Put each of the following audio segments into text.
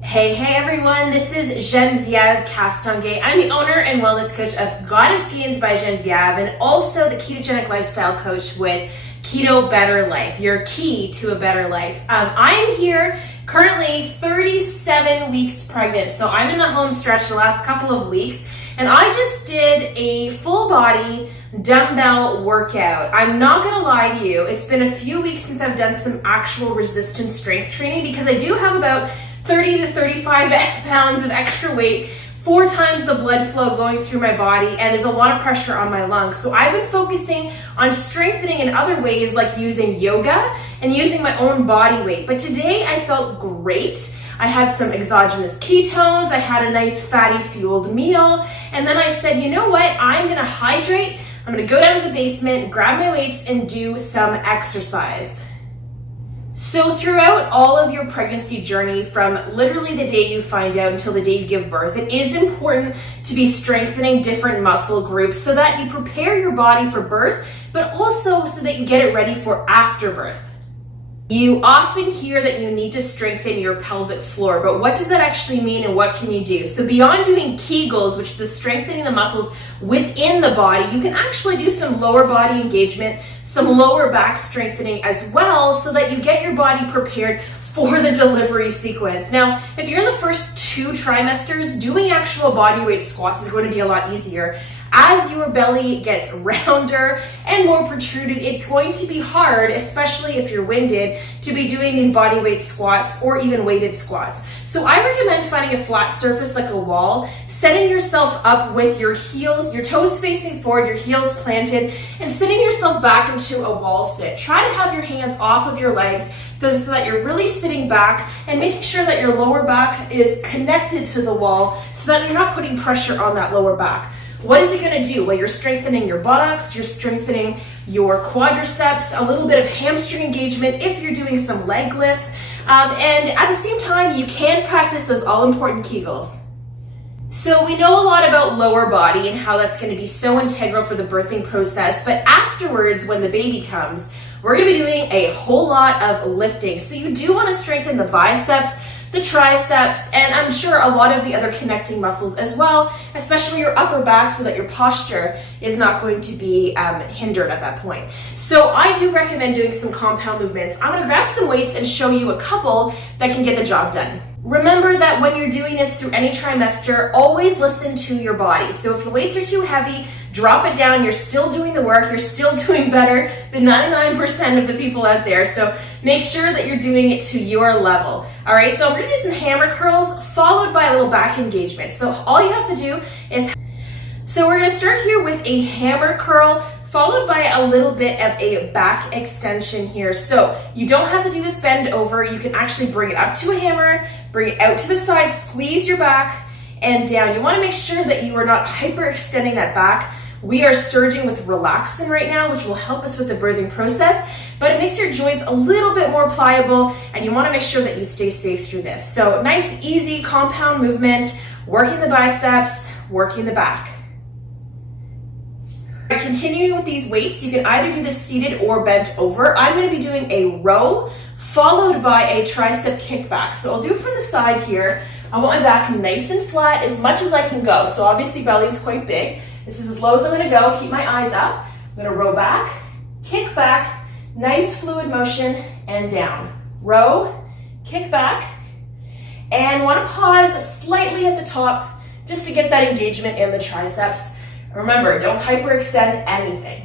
Hey everyone, this is Genevieve Castonguay. I'm the owner and wellness coach of Goddess Gains by Genevieve and also the ketogenic lifestyle coach with Keto Better Life, your key to a better life. I'm here currently 37 weeks pregnant, so I'm in the home stretch the last couple of weeks, and I just did a full body dumbbell workout. I'm not gonna lie to you, it's been a few weeks since I've done some actual resistance strength training because I do have about 30 to 35 pounds of extra weight, 4 times the blood flow going through my body, and there's a lot of pressure on my lungs. So I've been focusing on strengthening in other ways like using yoga and using my own body weight. But today I felt great. I had some exogenous ketones, I had a nice fatty fueled meal, and then I said, you know what, I'm gonna hydrate, I'm gonna go down to the basement, grab my weights, and do some exercise. So throughout all of your pregnancy journey, from literally the day you find out until the day you give birth, it is important to be strengthening different muscle groups so that you prepare your body for birth, but also so that you get it ready for after birth. You often hear that you need to strengthen your pelvic floor, but what does that actually mean and what can you do? So beyond doing Kegels, which is the strengthening the muscles within the body, you can actually do some lower body engagement, some lower back strengthening as well, so that you get your body prepared for the delivery sequence. Now, if you're in the first 2 trimesters, doing actual body weight squats is going to be a lot easier. As your belly gets rounder and more protruded, it's going to be hard, especially if you're winded, to be doing these body weight squats or even weighted squats. So I recommend finding a flat surface like a wall, setting yourself up with your heels, your toes facing forward, your heels planted, and sitting yourself back into a wall sit. Try to have your hands off of your legs so that you're really sitting back and making sure that your lower back is connected to the wall so that you're not putting pressure on that lower back. What is it going to do? Well, you're strengthening your buttocks, you're strengthening your quadriceps, a little bit of hamstring engagement if you're doing some leg lifts, and at the same time, you can practice those all-important Kegels. So we know a lot about lower body and how that's going to be so integral for the birthing process, but afterwards, when the baby comes, we're going to be doing a whole lot of lifting. So you do want to strengthen the biceps, the triceps, and I'm sure a lot of the other connecting muscles as well, especially your upper back, so that your posture is not going to be hindered at that point. So I do recommend doing some compound movements. I'm gonna grab some weights and show you a couple that can get the job done. Remember that when you're doing this through any trimester, always listen to your body. So if the weights are too heavy, drop it down. You're still doing the work. You're still doing better than 99% of the people out there. So make sure that you're doing it to your level. All right, so we're gonna do some hammer curls followed by a little back engagement. So all you have to do is, so we're gonna start here with a hammer curl followed by a little bit of a back extension here. So you don't have to do this bend over. You can actually bring it up to a hammer, bring it out to the side, squeeze your back and down. You wanna make sure that you are not hyperextending that back. We are surging with relaxin right now, which will help us with the birthing process, but it makes your joints a little bit more pliable, and you wanna make sure that you stay safe through this. So nice, easy compound movement, working the biceps, working the back. Continuing with these weights, you can either do this seated or bent over. I'm gonna be doing a row followed by a tricep kickback. So I'll do it from the side here. I want my back nice and flat as much as I can go. So obviously belly's quite big. This is as low as I'm gonna go. Keep my eyes up. I'm gonna row back, kick back, nice fluid motion, and down. Row, kick back, and wanna pause slightly at the top just to get that engagement in the triceps. Remember, don't hyperextend anything.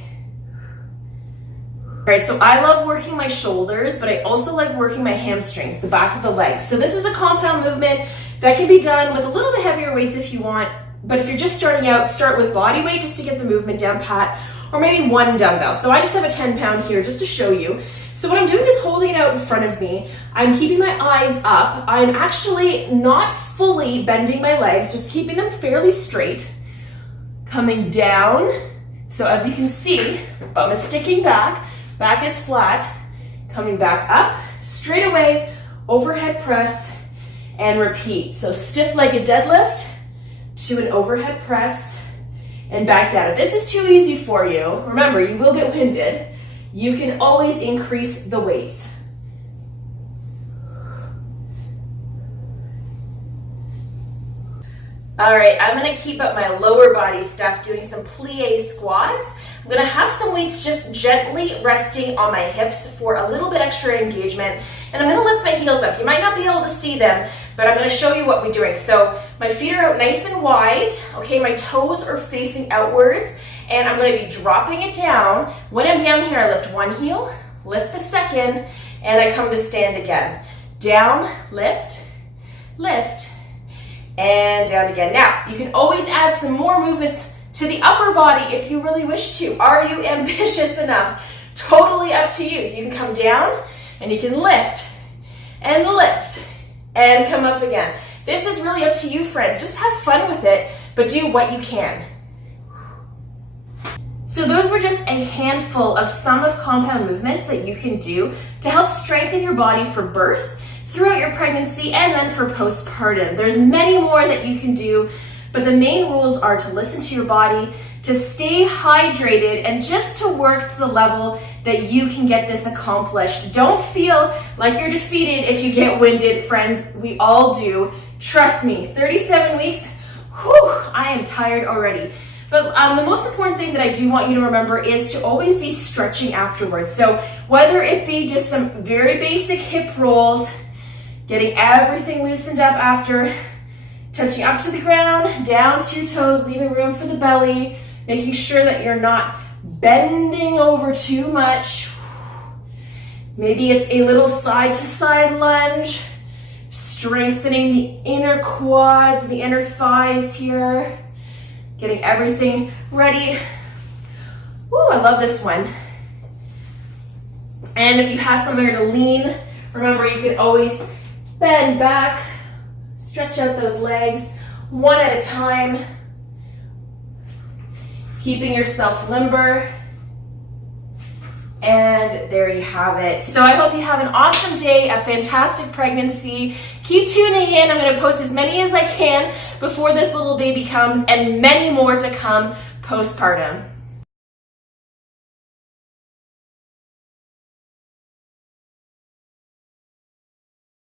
All right, so I love working my shoulders, but I also like working my hamstrings, the back of the legs. So this is a compound movement that can be done with a little bit heavier weights if you want, but if you're just starting out, start with body weight just to get the movement down pat, or maybe 1 dumbbell. So I just have a 10-pound here just to show you. So what I'm doing is holding it out in front of me. I'm keeping my eyes up. I'm actually not fully bending my legs, just keeping them fairly straight. Coming down, so as you can see, bum is sticking back, back is flat, coming back up, straight away, overhead press, and repeat. So stiff legged deadlift to an overhead press, and back down. If this is too easy for you, remember, you will get winded, you can always increase the weights. All right, I'm gonna keep up my lower body stuff, doing some plie squats. I'm gonna have some weights just gently resting on my hips for a little bit extra engagement. And I'm gonna lift my heels up. You might not be able to see them, but I'm gonna show you what we're doing. So my feet are out nice and wide, okay? My toes are facing outwards, and I'm gonna be dropping it down. When I'm down here, I lift one heel, lift the second, and I come to stand again. Down, lift, lift, and down again. Now, you can always add some more movements to the upper body if you really wish to. Are you ambitious enough? Totally up to you. So you can come down and you can lift and come up again. This is really up to you, friends. Just have fun with it, but do what you can. So those were just a handful of some of compound movements that you can do to help strengthen your body for birth, throughout your pregnancy, and then for postpartum. There's many more that you can do, but the main rules are to listen to your body, to stay hydrated, and just to work to the level that you can get this accomplished. Don't feel like you're defeated if you get winded, friends. We all do. Trust me, 37 weeks, whew, I am tired already. But the most important thing that I do want you to remember is to always be stretching afterwards. So whether it be just some very basic hip rolls, getting everything loosened up after, touching up to the ground, down to your toes, leaving room for the belly, making sure that you're not bending over too much. Maybe it's a little side-to-side lunge, strengthening the inner quads, the inner thighs here, getting everything ready. Ooh, I love this one. And if you have somewhere to lean, remember you can always bend back, stretch out those legs one at a time, keeping yourself limber. And there you have it. So I hope you have an awesome day, a fantastic pregnancy. Keep tuning in. I'm going to post as many as I can before this little baby comes, and many more to come postpartum.